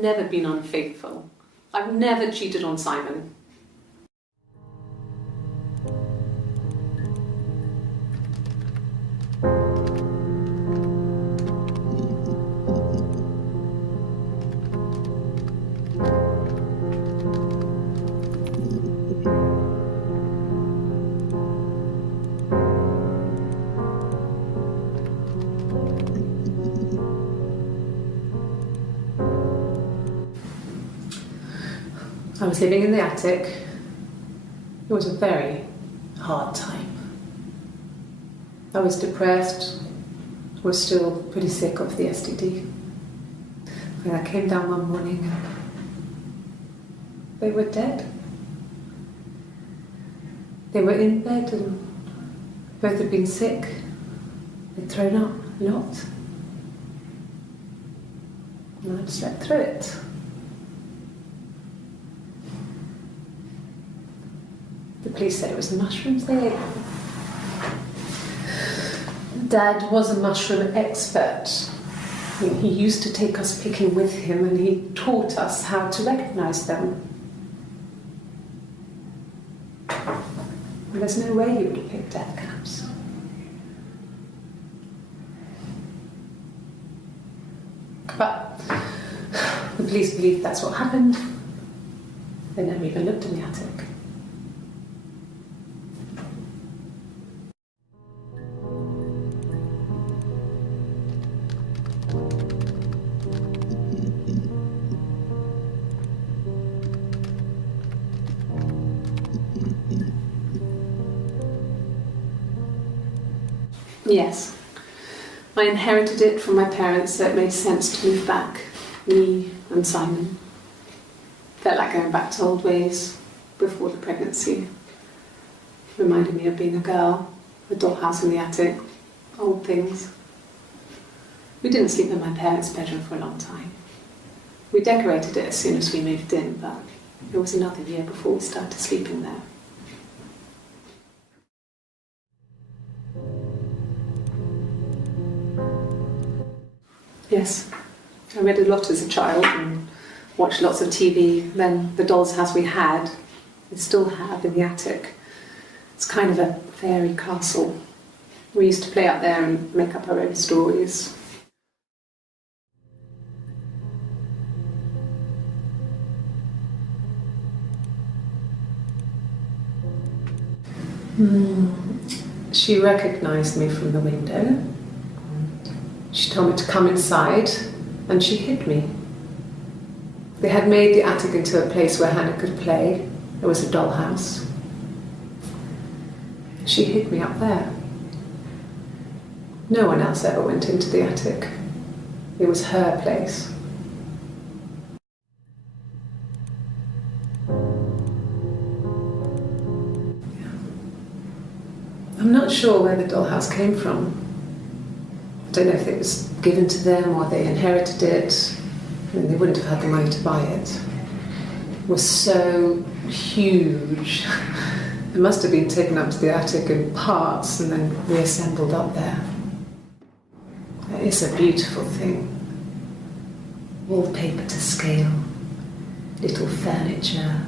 never been unfaithful. I've never cheated on Simon. I was living in the attic. It was a very hard time. I was depressed, was still pretty sick of the STD. When I came down one morning and they were dead. They were in bed and both had been sick. They'd thrown up a lot. And I'd slept through it. The police said it was the mushrooms they ate. Dad was a mushroom expert. He used to take us picking with him and he taught us how to recognise them. And there's no way he would have picked death caps. But the police believe that's what happened. They never even looked in the attic. Yes, I inherited it from my parents, so it made sense to move back, me and Simon. Felt like going back to old ways before the pregnancy. Reminded me of being a girl, a dollhouse in the attic, old things. We didn't sleep in my parents' bedroom for a long time. We decorated it as soon as we moved in, but it was another year before we started sleeping there. Yes, I read a lot as a child and watched lots of TV. Then the doll's house we had, we still have in the attic. It's kind of a fairy castle. We used to play up there and make up our own stories. She recognised me from the window. She told me to come inside and she hid me. They had made the attic into a place where Hannah could play. There was a dollhouse. She hid me up there. No one else ever went into the attic. It was her place. I'm not sure where the dollhouse came from. I don't know if it was given to them or they inherited it. I mean, they wouldn't have had the money to buy it. It was so huge. It must have been taken up to the attic in parts and then reassembled up there. It's a beautiful thing. Wallpaper to scale, little furniture,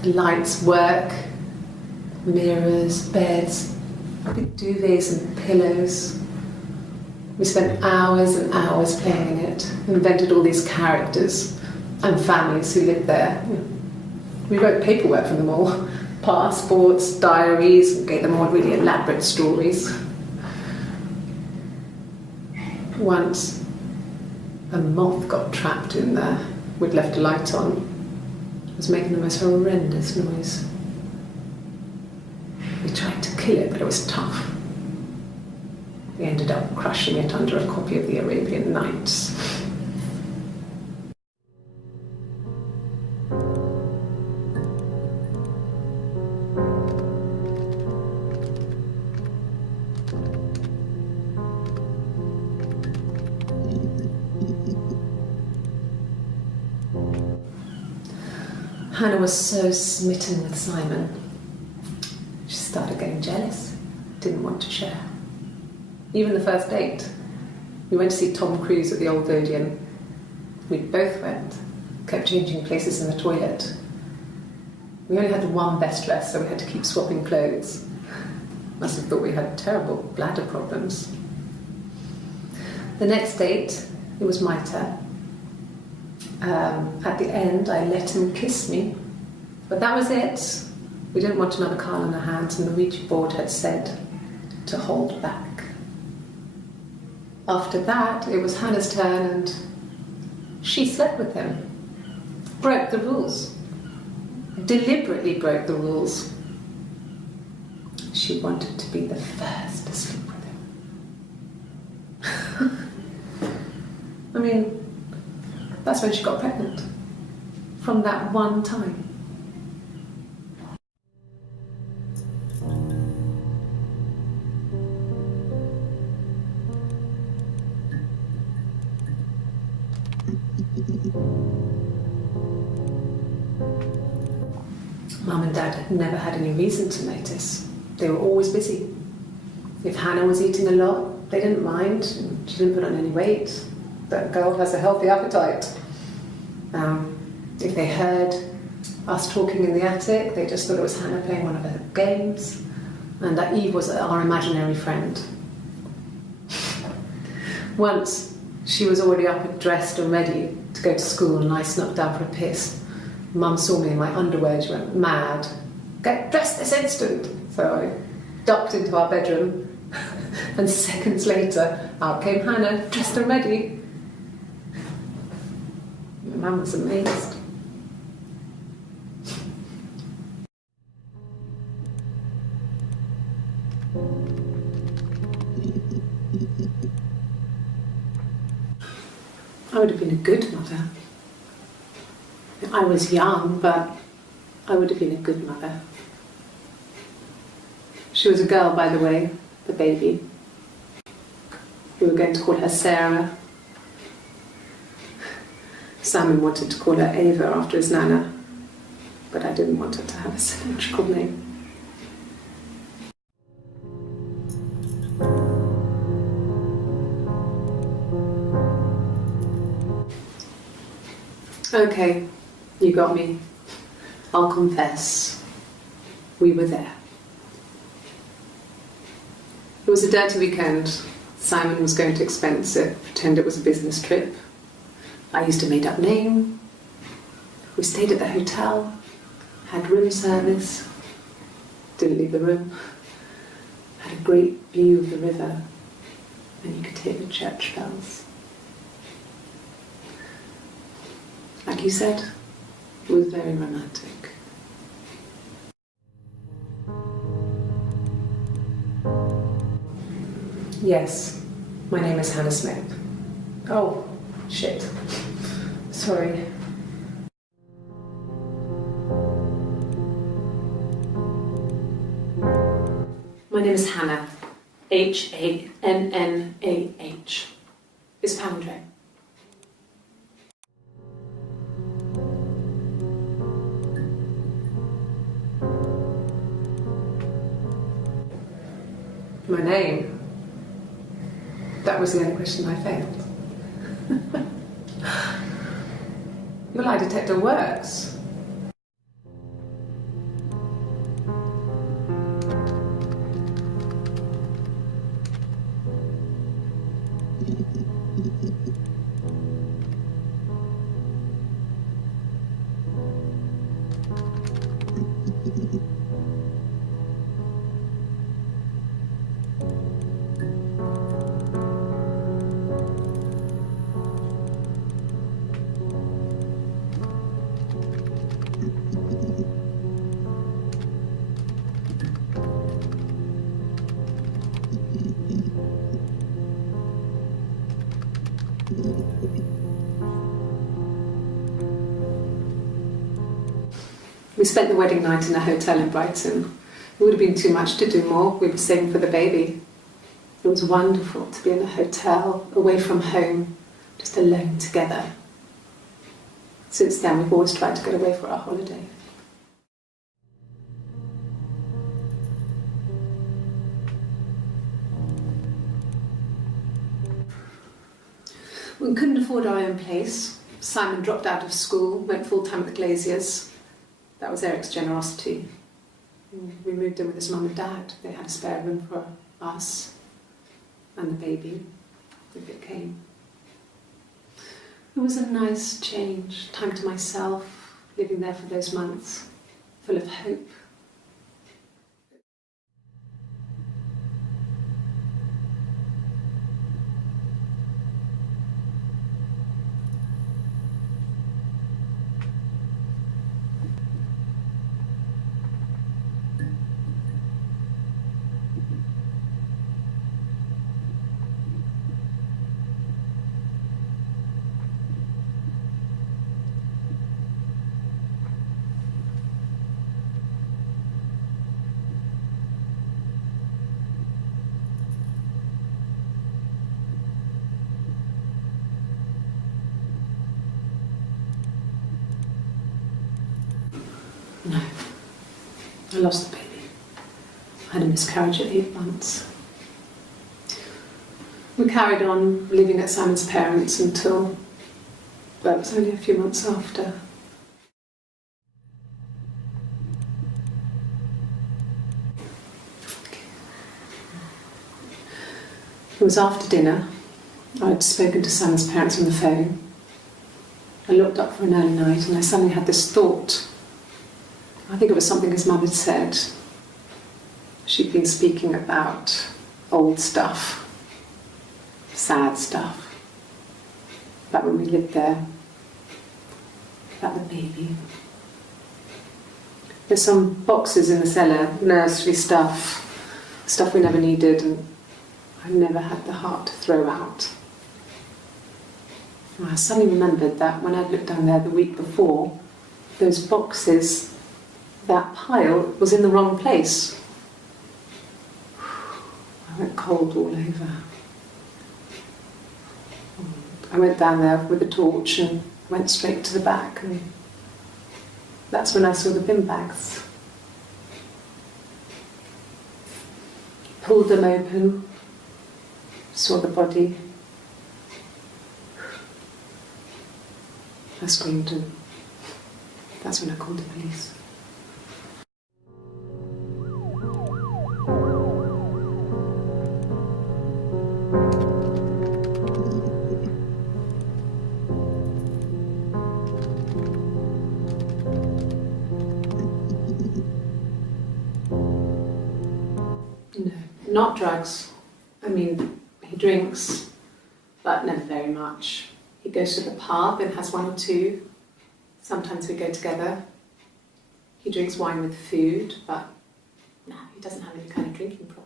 the lights work, mirrors, beds, big duvets and pillows. We spent hours and hours playing in it, invented all these characters and families who lived there. We wrote paperwork for them all, passports, diaries, and gave them all really elaborate stories. Once, a moth got trapped in there. We'd left a light on. It was making the most horrendous noise. We tried to kill it, but it was tough. We ended up crushing it under a copy of the Arabian Nights. Hannah was so smitten with Simon. She started getting jealous, didn't want to share. Even the first date, we went to see Tom Cruise at the Old Odeon. We both went. kept changing places in the toilet. We only had one best dress, so we had to keep swapping clothes. Must have thought we had terrible bladder problems. The next date, it was my turn. At the end, I let him kiss me, but that was it. We didn't want another card on our hands, and the Ouija board had said to hold back. After that, it was Hannah's turn, and she slept with him. Broke the rules. Deliberately broke the rules. She wanted to be the first to sleep with him. I mean, that's when she got pregnant. From that one time. Mum and Dad had never had any reason to notice. They were always busy. If Hannah was eating a lot, they didn't mind. She didn't put on any weight. That girl has a healthy appetite. If they heard us talking in the attic, they just thought it was Hannah playing one of her games, and that Eve was our imaginary friend. Once, she was already up and dressed and ready to go to school, and I snuck down for a piss. Mum saw me in my underwear and she went mad. Get dressed this instant! So I ducked into our bedroom, and seconds later, out came Hannah, dressed and ready. Mum was amazed. I would have been a good mother. I was young, but I would have been a good mother. She was a girl, by the way, the baby. We were going to call her Sarah. Simon wanted to call her Ava after his nana, but I didn't want her to have a symmetrical name. Okay, you got me. I'll confess. We were there. It was a dirty weekend. Simon was going to expense it, pretend it was a business trip. I used a made-up name. We stayed at the hotel, had room service, didn't leave the room, had a great view of the river, and you could hear the church bells. Like you said, it was very romantic. Yes, my name is Hannah Smith. Oh, shit. Sorry. My name is Hannah. Hannah. It's palindrome. My name? That was the only question I failed. Your lie detector works. We spent the wedding night in a hotel in Brighton. It would have been too much to do more. We were saving for the baby. It was wonderful to be in a hotel, away from home, just alone together. Since then, we've always tried to get away for our holiday. We couldn't afford our own place, Simon dropped out of school, went full-time at the Glaziers. That was Eric's generosity. We moved in with his mum and dad. They had a spare room for us and the baby, if it came. It was a nice change, time to myself, living there for those months, full of hope. No, I lost the baby. I had a miscarriage at 8 months. We carried on living at Simon's parents until, well, it was only a few months after. It was after dinner. I'd spoken to Simon's parents on the phone. I looked up for an early night and I suddenly had this thought. I think it was something his mum had said. She'd been speaking about old stuff, sad stuff, about when we lived there, about the baby. There's some boxes in the cellar, nursery stuff we never needed, and I never had the heart to throw out. And I suddenly remembered that when I'd looked down there the week before, those boxes, that pile was in the wrong place. I went cold all over. I went down there with a torch and went straight to the back, and that's when I saw the bin bags. Pulled them open, saw the body. I screamed, and that's when I called the police. No, not drugs. I mean, he drinks, but never very much. He goes to the pub and has one or two. Sometimes we go together. He drinks wine with food, but no, he doesn't have any kind of drinking problem.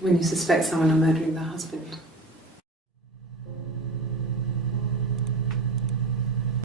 When you suspect someone of murdering their husband.